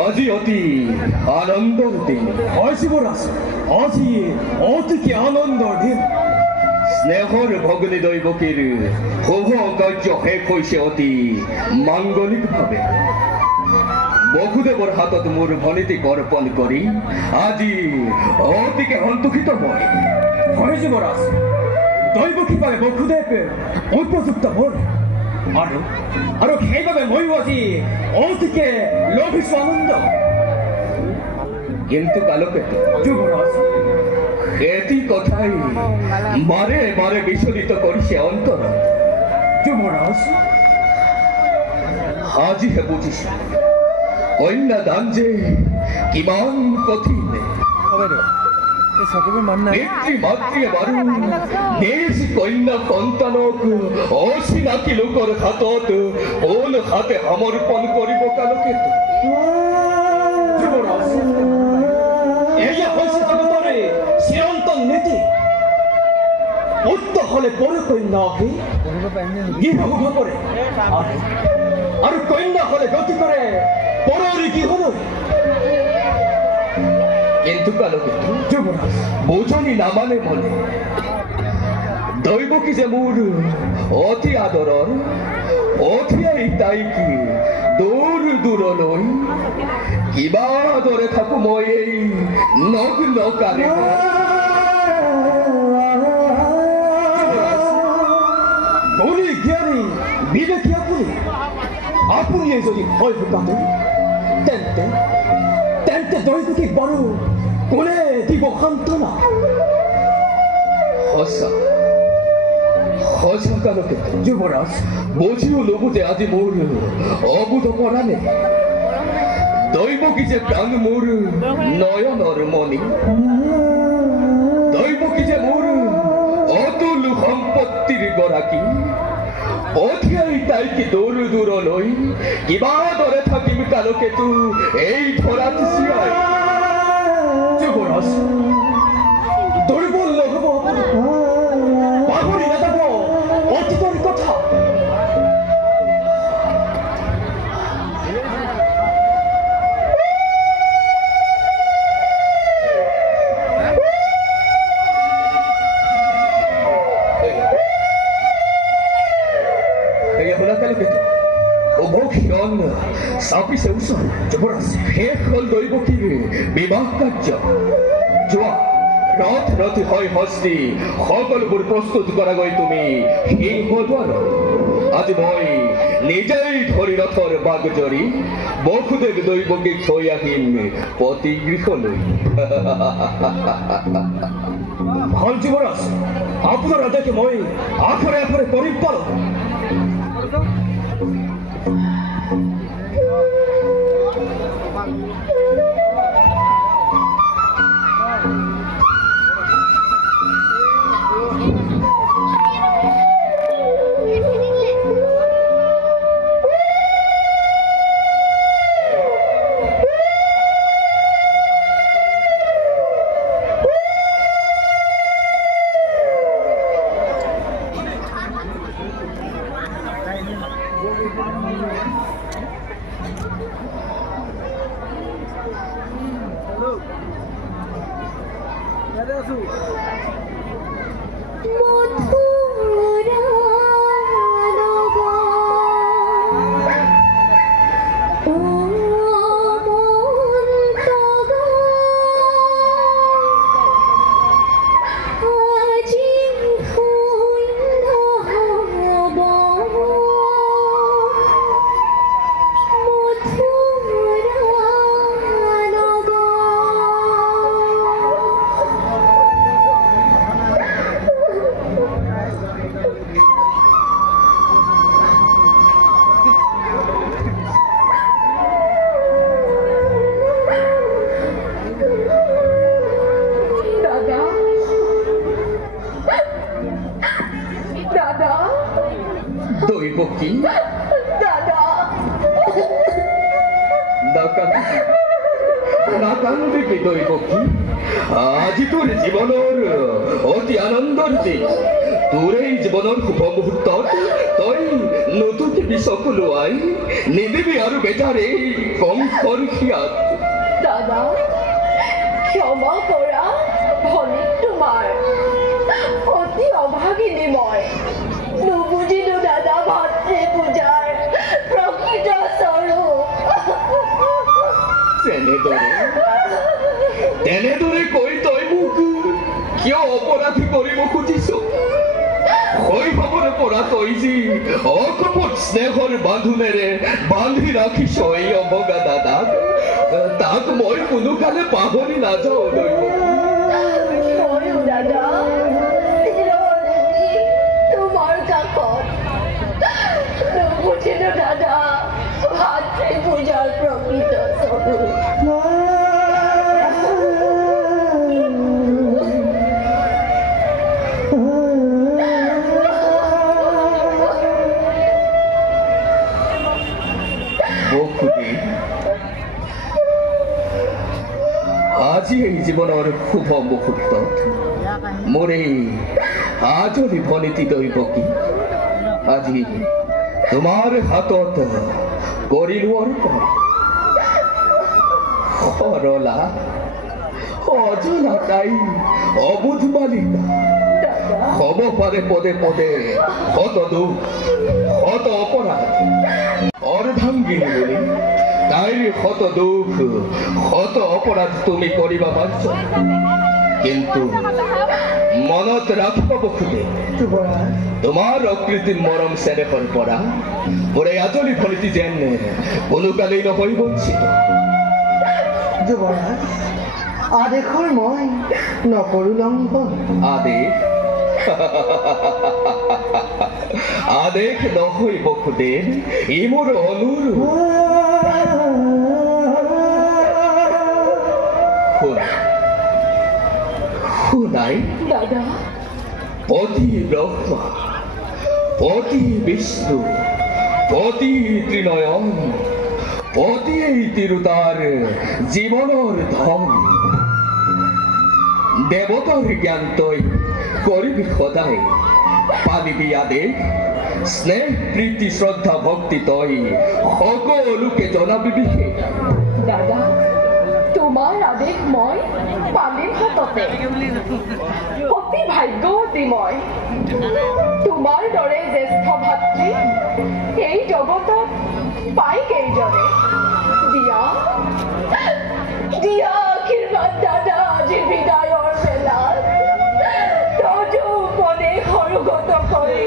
আজি অতি আনন্দৰ দিন আজি অতিকে আনন্দৰ দিন স্নেহৰ ভগ্নী দৈৱকীৰ শুভ কাৰ্য শেষ হৈছে অতি মাংগলিকভাৱে বসুদেৱৰ হাতত মোৰ ভনীতিক অৰ্পণ কৰি আজি অতিকে সন্তোষিত মই যুৱৰাজ দৈৱকী পালে বসুদেৱ উপযুক্ত হ'ল আৰু সেইবাবে ময়ো আজি অতিকে লভিছো আনন্দ কিন্তু কালকে যুৱৰাজ এটি কথাই বাৰে বাৰে বিচলিত কৰিছে অন্তৰ যুৱৰাজ আজিহে বুজিছো কন্যাদান যে কিমান কঠিন পিতৃ-মাতৃয়ে বাৰু নিজ কন্যা সন্তানক অচিনাকি লোকৰ হাতত কোন হাতে সমৰ্পণ কৰিব কালকে এয়া হৈছে জগতৰে চিৰন্তন নীতি পুত্ৰ হলে পৰ কন্যাকে গৃহভোগ কৰে আৰু কন্যা হলে গতি কৰে পৰৰ গৃহলৈ কিন্তু কালকে বোঝনি নামানে বলে দৈৱকী যে মোৰ অতি আদৰৰ অতিয়াই তাইক দূৰ দূৰলৈ কিবা দৰে থাকো মই এই নগ্ন কাৰে গুণী জ্ঞানী বিবেকী আপুনিয়ে যদি হয় ভোকাতে তেন্তে দৈৱকীক বাৰু কোনে দিব সান্তনা সঁচা কালকে যুৱৰাজ বুজিও নুবুজে আজি মোৰ অবুধ পৰাণে দৈৱকী যে প্ৰাণ মোৰ নয়নৰ মণি দৈৱকী যে মোৰ অতুল সম্পত্তিৰ গৰাকী পঠিয়াই তাইক দূৰ দূৰলৈ কিবা দৰে থাকিম কালকেতো এই ধৰাত চিয়াই যুৱৰাজ দুৰ্বল নহব পাহৰি নাযাব অতীতৰ কথা চাপিছে ওচৰ যুৱৰাজ শেষ হ'ল দৈৱকীৰ বিবাহ কাৰ্য যোৱা ৰথ ৰথী হয় হস্তি সকলোবোৰ প্ৰস্তুত কৰাগৈ তুমি সিংহদ্বাৰ আজি মই নিজেই ধৰি ৰথৰ বাগজৰি বসুদেৱ দৈৱকীক থৈ আহিম পতি গৃহলৈ ভাল যুৱৰাজ আপোনাৰ আদেশে মই আখৰে আখৰে কৰিম পাৰোঁ দৈবকী দাদা নাকান্দিকে দৈবকী আজি তোৰ জীৱনৰ অতি আনন্দৰ দিন তোৰ এই জীৱনৰ শুভ মুহূৰ্তত তই নতুনকে বিষকো লোৱাই নিদিবি আৰু বেটাৰে কম খৰখীয়াত দাদা ক্ষমা কৰা ভনীক তোমাৰ অতি অভাগিনী মই নুবুজিলো দাদা ভাতৃ পূজাৰ প্ৰকৃত স্বৰূপ তেনেদৰে কৈ তই মোক কিয় অপৰাধী কৰিব খুজিছ শৈশৱৰে পৰা তই যি অকপট স্নেহৰ বান্ধোনেৰে বান্ধি ৰাখিছ এই অভগা দাদাক তাক মই কোনো কালে পাহৰি নাযাওঁ ময়ো দাদা তোমাৰ কাষত নুবুজিলো দাদা ভাতৃ পূজাৰ প্ৰকৃত স্বৰূপ আজি এই জীৱনৰ শুভ মুহূৰ্তত মোৰ এই আজৰি ভনীতি দৈবকী আজি তোমাৰ হাতত কৰিলো অৰ্পণ সৰলা অজনা তাই অবুধ বালিকা হ'ব পাৰে পদে পদে শত দুখ শত অপৰাধ অৰ্ধাংগিনী বুলি তাইৰ শত দুখ শত অপৰাধ তুমি কৰিবা পাৰছ কিন্তু মনত ৰাখিব বখুদে তোমাৰ অকৃত্ৰিম মৰম চেনেহৰ পৰা মোৰ এই আজলি ভনীতি যেন কোনো কালেই নহয় বঞ্চিত যুৱৰাজ আদেশৰ মই নকৰো লংঘন আদেশ আদেশ নহয় বখুদেৱ ই মোৰ অনুৰোধ শুনাই দাদা পতি ব্ৰহ্মা পতি বিষ্ণু পতি ত্ৰিনয়ন পতি তিৰুতাৰ জীৱনৰ ধন দেৱতাৰ জ্ঞান তই কৰিবি সদায় পালিবি আদেশ স্নেহ প্ৰীতি শ্ৰদ্ধা ভক্তি তই সকলোকে জনাবি বিশেষ দাদা তোমাৰ আদেশ মই পালিম হাততে অতি ভাগ্যৱতী মই তোমাৰ দৰে জ্যেষ্ঠ ভাতৃ এই জগতত পাই কেইজনে দিয়া দিয়া আশীৰ্বাদ দাদা আজি বিদায়ৰ বেলাত তজু মনে সৰুগত কৰি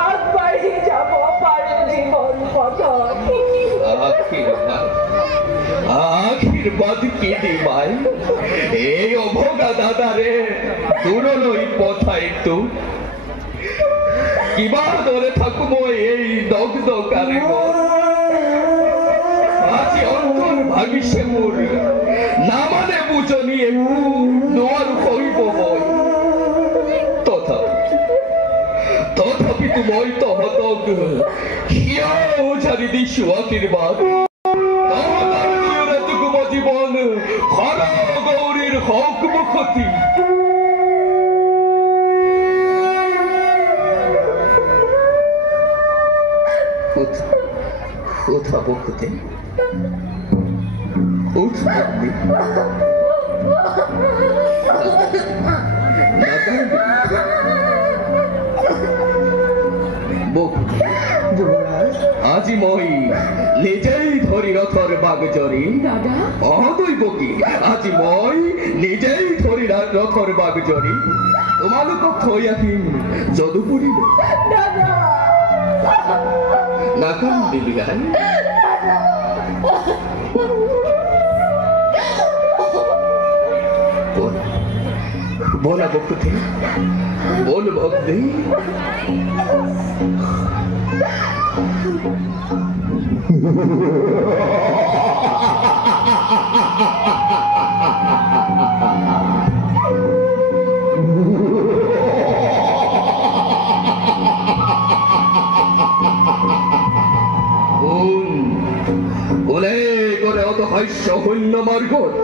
আগবাঢ়ি যাব পাৰো জীৱন পথত আশীৰ্বাদ কি দিবাই এই অভগা দাদাৰে দূৰলৈ পঠাইতো কিবা দৰে থাকো মই এই দগ্ধ কাৰিকৰ আজি অন্তৰ ভাগিছে মোৰ নামানে বুজনি একো নোৱাৰো সহিব মই তথাপিতো মই তহঁতক হিয়া উজাৰি দিছো আশীৰ্বাদ জীবন হৰ গৌৰীৰ হক মুখতি কোথা বকুতে আজি মই নিজেই ধৰি ৰথৰ বাগজৰি দাদা অদৈব কি আজি মই নিজেই ধৰি ৰথৰ বাগজৰি তোমালোকক থৈ আহিম যদুপুৰীলৈ দাদা নাকান্দিবি আই बोला भक्ति बोल भक्ति ওলে করে অত হাস্য হইল মার্গত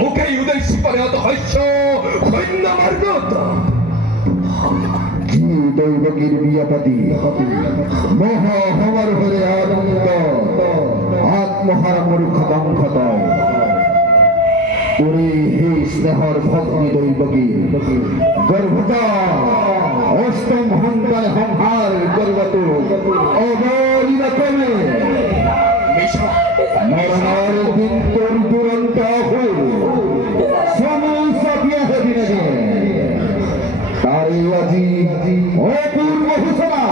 মুখে উদ্দেশ্যি করে অত হাস্য হইল মার্গত কি দৈবকীর বিয়াপাতি মহা হওয়ার হরে আনন্দ আত্মহারা মূর্খ বংশত পুরী হে স্নেহর ভগ্নী দৈবকী গর্ভতা অষ্টম সন্তান সংহার করবত অবলীন ক্রমে মরণের দিন তোর দুরন্ত আহুল সমস্যা বিয়াহে দিনে তারই আজি অপূর্ব ঘোষণা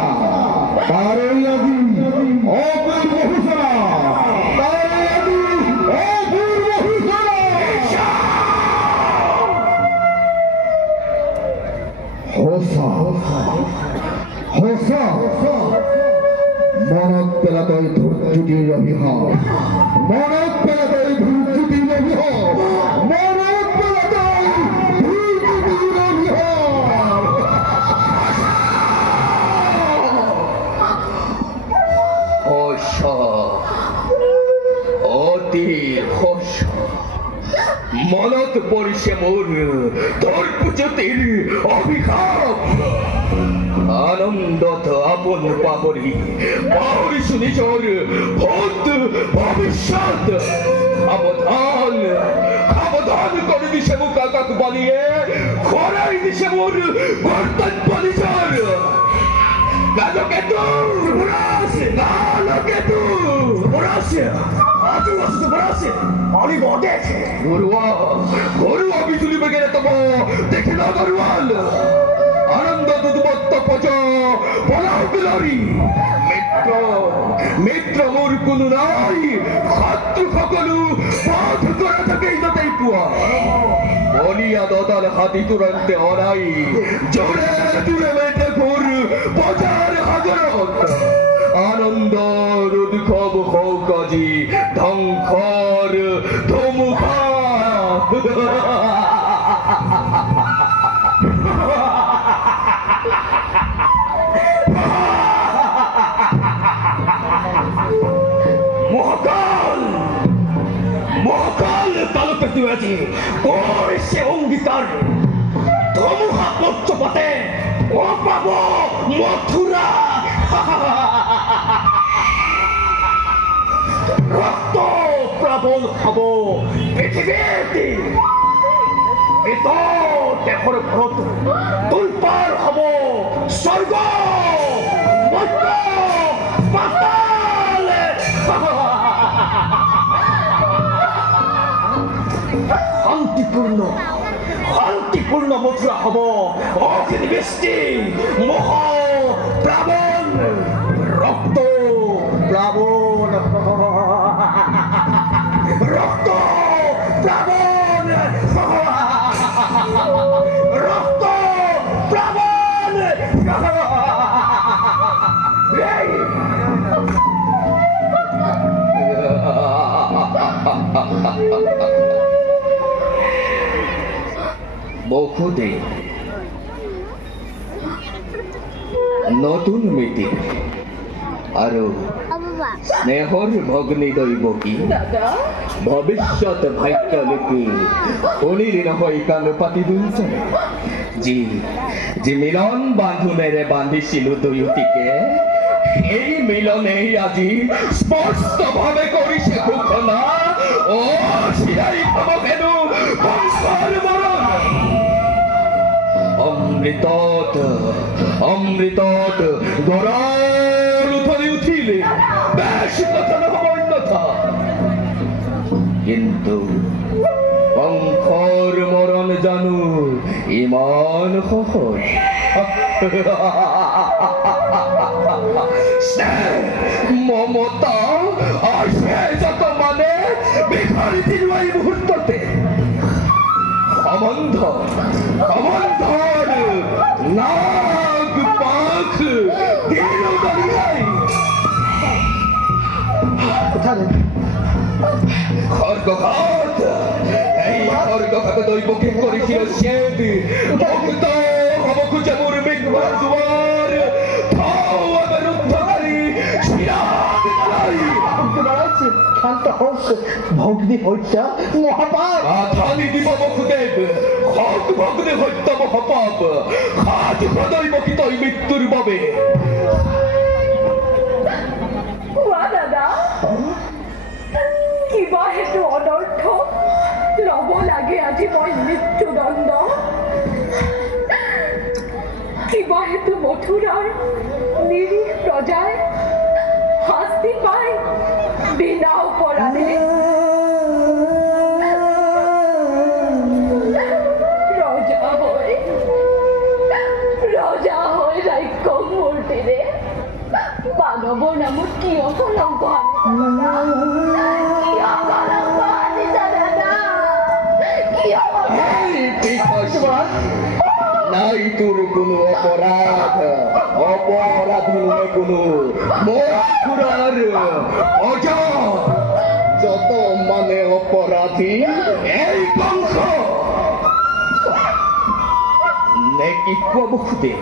তারই আজি অপূর্ব ঘোষণা তারই আজি অপূর্ব ঘোষণা হোসা হোসা মনত পেলাতই ধূর্যুটির অভিহার মনত পেলাতই ধূর্যুটির অভিহার মনত পেলাতই ধূর্যুটির অভিহার হোস অতি হোস মনত পড়িছে মোর তোর পুজতির অভিশাপ আনন্দত আপন পাবরি পাহরিস নিজর ভূত ভবিষ্যৎ সাবধান সাবধান করে দিছে মুখ কাক বানিয়ে খরাই দিছে মোর কর্তব্য নিজর গালকেতু গালকেতু ঘরুয়া বিজুলি বেগেরে তব দেখে না গরুয়াল আনন্দ দুধবত্ত পচ পলাও বিলরি মিত্র মিত্র মোর কোনো নাই শত্রু সকলু পথ করে থাকে ইজতেই পুয়া বলিয়া দদাল হাতি তুরন্তে অরাই জোরে জোরে মেটে ঘুর পচার হাজরত আনন্দ উৎসব হোক আজি ধ্বংসর ধুমুখা মহাকাল মহাকাল তালুকে তুই আজি সে অঙ্গীকার ধুমুখা পক্ষপাতে ও পাব মথুরা রক্ত প্লাবন হব পৃথিবীতে এত দেহর ভরত তুলপার হব স্বর্গ মর্ত পাতাল শান্তিপূর্ণ শান্তিপূর্ণ মথুরা হব অগ্নি বৃষ্টি মোহ প্লাবন রক্ত প্লাবন রক্ত প্লাবন রক্ত প্লাবন বহুদিন নতুন মিটিং আৰু স্নেহৰ ভগ্নী দৈবকী দাদা ভবিষ্যত ভাগ্য লিপি শুনিলি নহয় কাণ পাতি দুইজনে যি মিলন বান্ধোনেৰে বান্ধিছিলো দুয়োটিকে সেই মিলনেই আজি স্পষ্টভাৱে কৰিছে ঘোষণা অ চিৰাই পাব হেনো বংশৰ মৰণ অমৃতত গৌৰৱ উঠলি উঠিলে বেশ কথা নহব অন্যথা কিন্তু বংশৰ মৰণ জানো ইমান সহজ মমতা আছে যত মানে বিখাৰি দিলো এই মুহূৰ্ততে সমন্ধৰ নাগ পাখ দিলো দলিয়াই খড়গঘাত এই খড়গঘাত দৈবকে কৰিছিল ছেদ ভক্ত হব খুজে মোৰ মৃত্যুৰ দুৱাৰ থাও আমি ৰুদ্ধকাৰী চিৰাগ জ্বলাই শান্ত হওক ভগ্নী হত্যা মহাপাপ আধানি দিব বসুদেৱ হক ভগ্নী হত্যা মহাপাপ সাজ সদৈবকী তই মৃত্যুৰ বাবে দাদা কিবা হেতু অনৰ্থ ল'ব লাগে আজি মই মৃত্যুদণ্ড কিবা হেতু মথুৰাৰ নিৰীহ প্ৰজাই শাস্তি পায় বিনা অপৰাধে ৰজা হৈ ৰাক্ষস মূৰ্তিৰে মানৱৰ নামত কিয় কলংক নাই তোৰ কোনো অপৰাধ নহয় কোনো মথুৰাৰ অজা যত মানে অপৰাধী এই বংশ নে কি কোৱা বসুদেৱ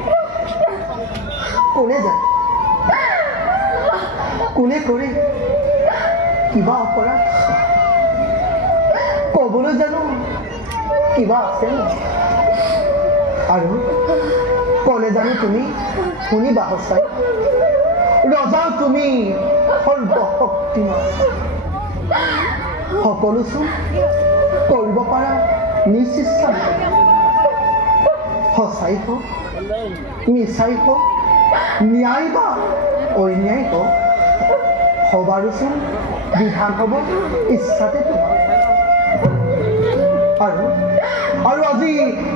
কোনে জানে কোনে কৰে কিবা অপৰাধ কবলৈ জানো কিবা আছে আৰু কলে জানো তুমি শুনিবা সঁচাই ৰজা তুমি সৰ্বশক্তিমান সকলো চোন কৰিব পাৰা নিশ্চিত সঁচাই হওক মিছাই হওক ন্যায় বা অন্যায় হওক সবাৰোচোন বিধান হ'ব ইচ্ছাতে তোমাৰ আৰু আজি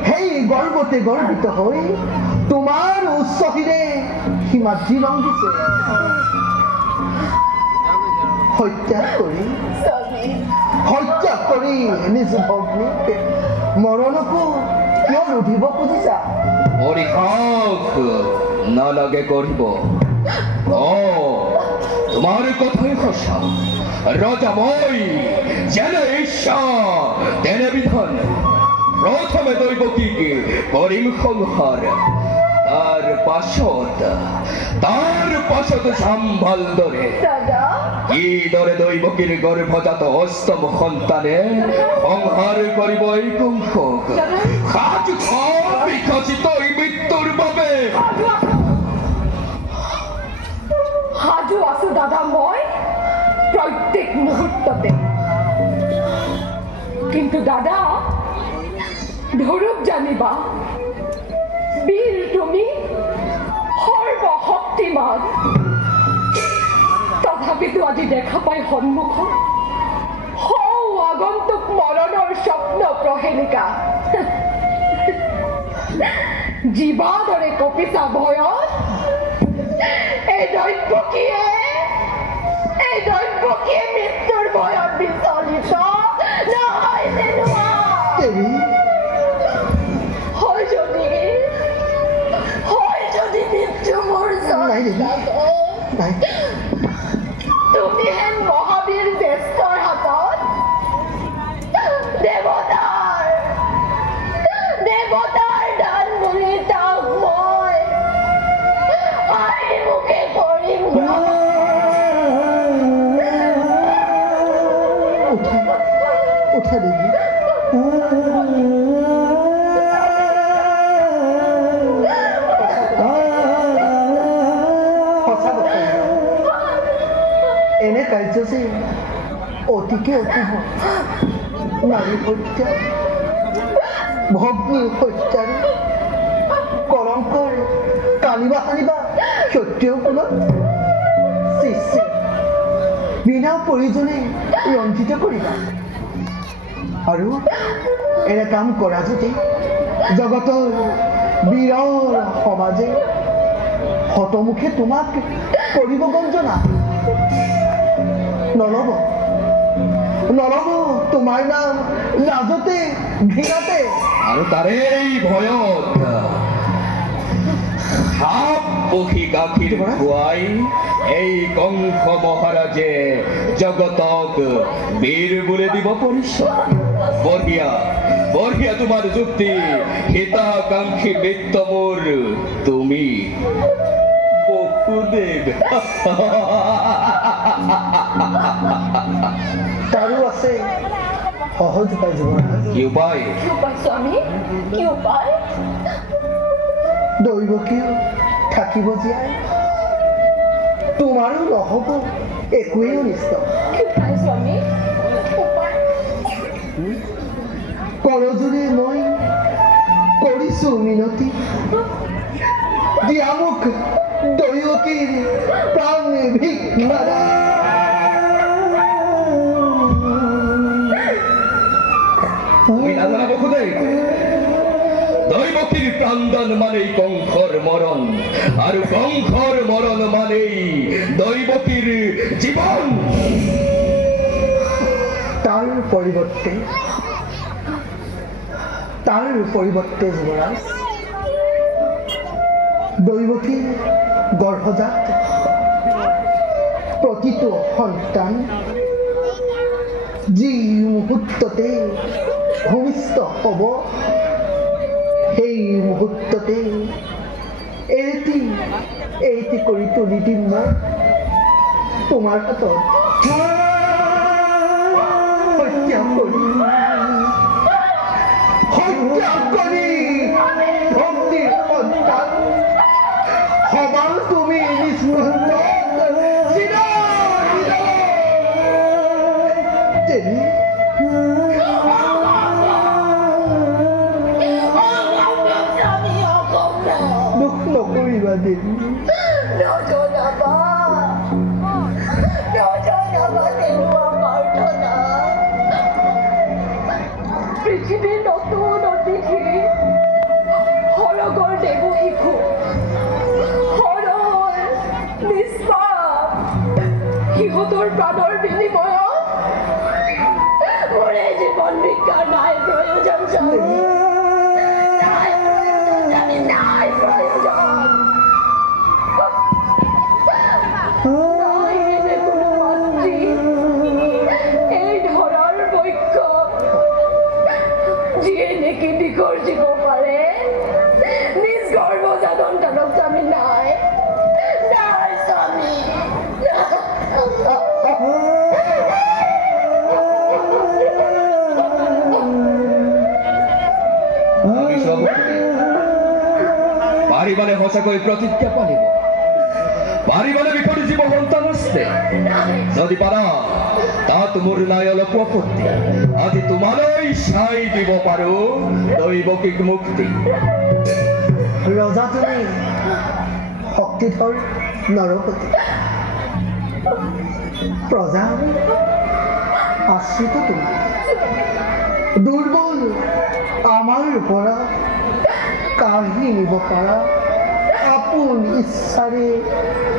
সেই গৰ্বতে গৰ্বিত হৈ তোমাৰ উচ্চশিৰে সীমাদ্ৰী লংঘিছে হত্যা কৰি নিজ ভগ্নীক মৰণকো কিয় ৰুধিব খুজিছা পৰিহাস নালাগে কৰিব তোমাৰ কথাই সঁচা ৰজা মই যেনে ইচ্ছা তেনে বিধান প্ৰথমে দৈবকীক কৰিম সংহাৰ তাৰ পাছত যাম ভালদৰে কিদৰে দৈবকীৰ গৰ্ভজাত অষ্টম সন্তানে সংহাৰ কৰিব এই বংশক বিকশিত এই মৃত্যুৰ বাবে সাজু আছো দাদা মই প্ৰত্যেক মুহূৰ্ততে কিন্তু দাদা ধৰক জানিবা বীৰ তুমি সৰ্বশক্তিমান তথাপিতো আজি দেখা পাই সন্মুখত আগন্তুক মৰণৰ স্বপ্ন প্ৰহেলিকা জীৱা দৰে কপিছা ভয়ত এই দৈৱকীয়ে মৃত্যুৰ ভয়ত বিচলিত নহয় যদি মৃত্যু মোৰ তুমি হেন মহাবীৰ জ্যেষ্ঠৰ হাতত দেৱতাৰ দান বুলি তাক মই মুখে কৰিম উঠা দেৱী কাৰ্য যে অতিকে অশুভ নাৰী হত্যা ভগ্নী হত্যাৰ কলংকৰ কালিবা কালিবা সত্যও কুলত সৃষ্টি বিনা প্ৰয়োজনে ৰঞ্জিত কৰিবা আৰু এনে কাম কৰা যদি জগতৰ বীৰৰ সমাজে হতমুখে তোমাক কৰিব গঞ্জনা নলব নলব তোমাৰ নাম লাজতে ঘৃণাতে আৰু তাৰেই ভয়ত সাপ পক্ষী গাখীৰ খুৱাই এই কংস মহাৰাজে জগতক বীৰ বুলি দিব পৰিচয় বঢ়িয়া বঢ়িয়া তোমাৰ যুক্তি হিতাকাংক্ষী মিত্ৰ মোৰ তুমি বসুদেৱ তাৰো আছে সহজ উপায় যুৱৰাজ কি উপায় কি উপায় স্বামী কি উপায় দৈৱকীও থাকিব জীয়াই তোমাৰো নহ'ব একোৱেই অনিষ্ট কি উপায় স্বামী উপায় কৰজোৰে মই কৰিছো মিনতি দিয়া মোক দৈৱকীৰ প্ৰাণ ভিক্ষা তুমি নাজানা বসুদেৱ দৈৱকীৰ প্ৰাণদান মানেই কংসৰ মৰণ আৰু কংসৰ মৰণ মানেই দৈৱকীৰ জীৱন তাৰ পৰিৱৰ্তে যুৱৰাজ দৈৱকীৰ গৰ্ভজাত প্ৰতিটো সন্তান যি মুহূৰ্ততে ভূমিষ্ঠ হ'ব সেই মুহূৰ্ততে এটি কৰি তুলি দিম মই তোমাৰ হাতত হত্যা কৰি ভক্তিৰ সন্তান সমান তুমি দুখ নকৰিবা দেৱী পৃথিৱীৰ নতুন অতিথি সৰগৰ দেৱ শিশু সৰল নিষ্পাপ সিহঁতৰ প্ৰাণৰ বিনিময়ত মোৰ এই জীৱন ভিক্ষাৰ নাই প্ৰয়োজন স্বামী নাই প্ৰয়োজন নাই এনে কোনো মাতৃ এই ধৰাৰ বৈক্য যিয়ে নেকি বিকৰ্জিব পাৰে নিজ গৰ্ভজাত সন্তানক স্বামী নাই নাই স্বামী পাৰিবানে সঁচাকৈ প্ৰতিজ্ঞা পালিব পাৰিবানে বিকৰ্জিব সন্তান আছে যদি পাৰা তাত মোৰ নাই অলপ আপত্তি আজি তোমালৈ চাই দিব পাৰো দৈৱকীক মুক্তি ৰজা তুমি শক্তিধৰ নৰপতি প্ৰজা আশ্ৰিত তোমাৰ দুৰ্বল আমাৰ পৰা কাঢ়ি নিব পাৰা আপোন ইচ্ছাৰে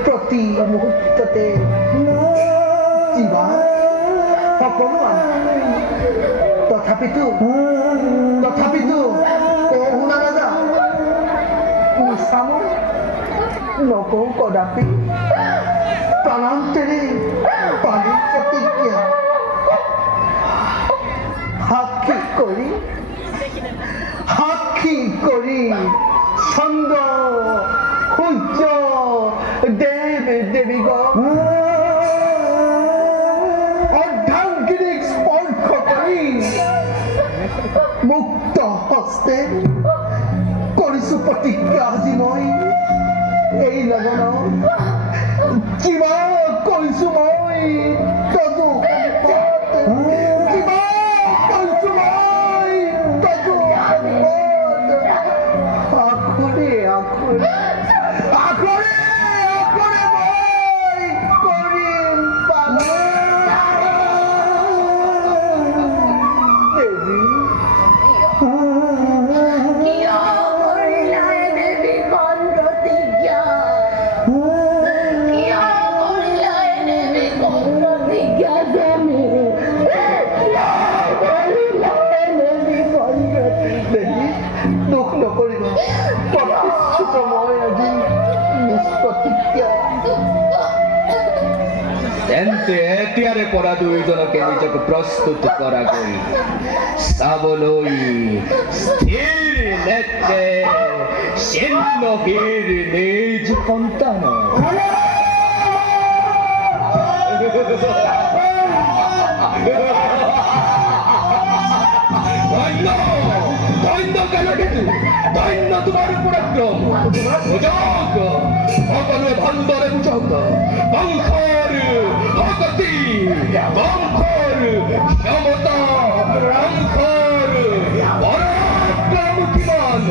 প্ৰতি মুহূৰ্ততে জীৱা সকলো তথাপিতো শুনা নাযা নিচামো নকওঁ কদাপি প্ৰাণান্তেৰে পানীৰ প্ৰতিজ্ঞা সাক্ষী কৰি চন্দ্ৰ সূৰ্য দেৱীগণ অৰ্ধাংগিনীক স্পৰ্শ কৰি মুক্ত হস্তে কৰিছো প্ৰতিজ্ঞা আজি মই এই লগন কিবা কৰিছো মই দুখ নকৰিবা প্ৰতিশ্ৰুত মই আজি নিষ্পত্তিজ্ঞা তেন্তে এতিয়াৰে পৰা দুয়োজনকে নিজক প্ৰস্তুত কৰা গৈ চাবলৈ স্থিৰ নেত্ৰে চিহ্নহীৰ নিজ সন্তান ধন্য কালকেতু ধন্য তোমাৰ পৰাক্ৰম বুজক সকলোৱে ভালদৰে বুজক বংশৰ শক্তি বংশৰ ক্ষমতা বংশৰ পৰাক্ৰম কিমান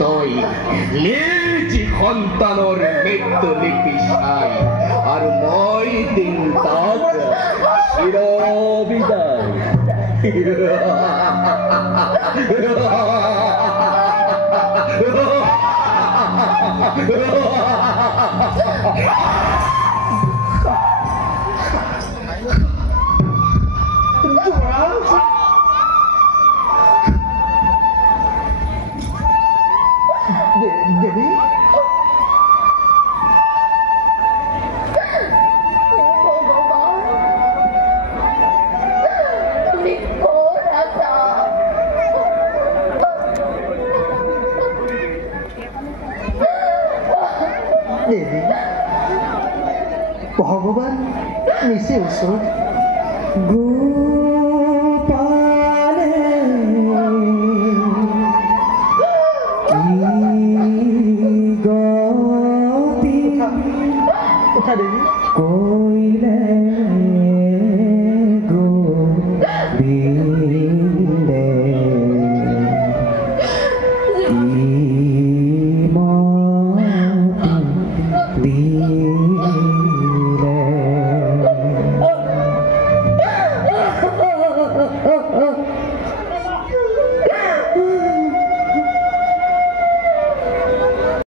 তই নিজ সন্তানৰ মৃত্যু লিপি চাই আৰু মই দিন তাক চিৰবিদায় দেৱী দেৱী ভগৱান নিচে ওচৰত কথা দেৱী